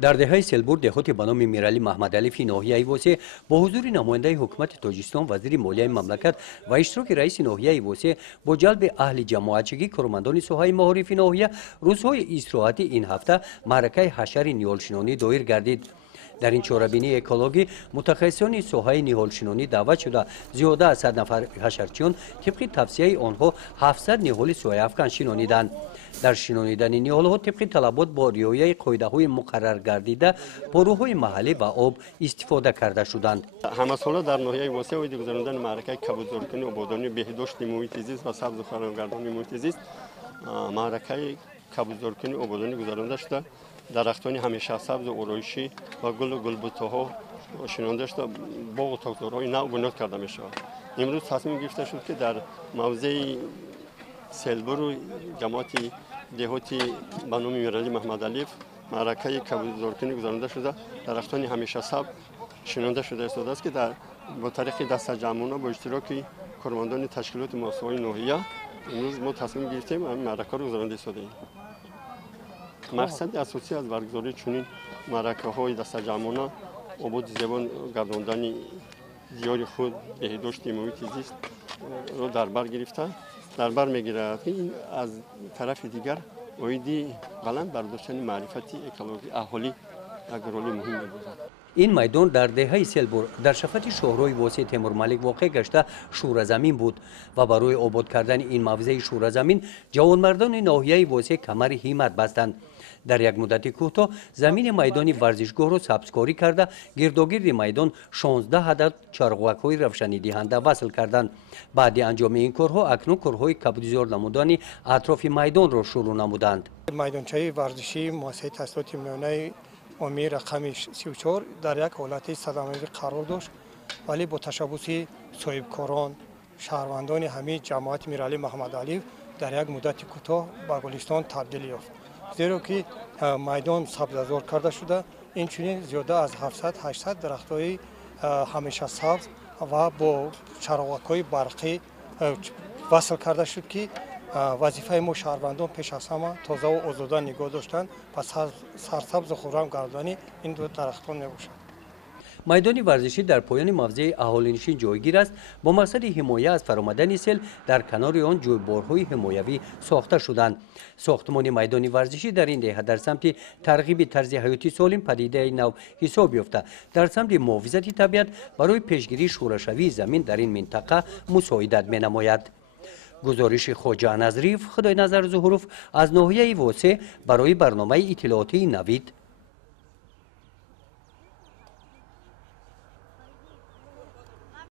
در دهه سلبور دهاتی به نام میرعلی محمدعلی ناحیه واسه با حضور نماینده حکومت تاجیکستان وزیر مالیه مملکت و اشتراک رئیس ناحیه واسه با جلب اهل جماعتچگی کارمندان ساحه معارف ناحیه روزهای استراحتی این هفته معرکه حشر نیالشنانی دایر گردید. در این چاره‌بینی اکولوژی متخصصان ساحه نهالشنانی دعوت شده زیاده از 100 نفر حشرچیان طبق توصیه آنها 700 نهال سایه افکن شنانیدند. در شنانیدن نهال‌ها طبق طلبات با رعایت قاعده‌های مقرر گردیده پاروهای محلی و آب استفاده کرده شدند. همه ساله در ناحیه واسه و گذراندن معرکه کبودزارکنی و آبادانی بهداشت محیط زیست و سبز و خرمگردانی محیط زیست معرکه کبودزارکنی و آبادانی گذرانده شده. درختان همیشه سبز و آرایشی و گل و گلبوته‌ها شنانده شده، باغ و تاک‌زارهای نو بنیاد کرده می شود. امروز تصمیم گرفته شد که در موضع سلبور و جماعت دهاتی به نام میرعلی محمدعلی معرکه کبودزارکنی گذرانده شده. درختان همیشه سبز شنانده شده است که با طریق دست جمعانه با اشتراک کارمندان تشکیلات مؤسسه‌های ناحیه امروز ما تصمیم گرفتیم این معرکه رو گذرانده شدیم. مقصد اساسی از برگزاری چنین معرکه‌های دست جمعانه آباد زبان گرداندن دیار خود بهداشت محیط زیست را در بر گرفته در بر میگیرد. این از طرف دیگر ایده بلند برداشتن معرفتی اکولوژی اهالی اگرالی مهم می‌باشد. این میدان در دهه سلبور در شفت شهرهای واسه تیمور ملک واقع گشته شوره زمین بود و برای آباد کردن این موضع شوره زمین جوانمردان ناحیه واسه کمر همت بستند. در یک مدت کوتاه زمین میدان ورزشگاه را سبزکاری کرده گرداگرد میدان 16 عدد چراغ‌های روشنی دهنده وصل کردند. بعد انجام این کارها اکنون کارهای کبودزار نمودن اطراف میدان را شروع نمودند. میدانچه ورزشی مؤسسه تحصیلات میانه عمومی رقم 34 در یک حالت صدمه‌ای قرار داشت، ولی با تشبث صاحبکاران شهروندان همه جماعت میرعلی محمدعلی در یک مدت کوتاه به گلستان تبدیل یافت، زیرا که میدان سبززار کرده شده. این چنین زیاده از 700-800 درخت‌های همیشه سبز و با چراغ‌های برقی وصل کرده شد که وظیفه ما شهروندان پیش از همه تازه و آزاده نگاه داشتن و سرسبز و خرم گردانی این دو درختان نباشد. میدان ورزشی در پایان موضع اهالینشین جایگیر است. با مقصد حمایت از فرآمدن سیل در کنار آن جویبارهای حمایوی ساخته شدند. ساختمان میدان ورزشی در این دهه در سمت ترغیب طرز حیاتی سالم پدیده نو حساب یافته در سمت محافظت طبیعت برای پیشگیری شورش‌شوی زمین در این منطقه مساعدت می‌نماید. گزارش خواجه نظریف خدای نظر ظهوروف از ناحیه واسه برای برنامه اطلاعاتی نوید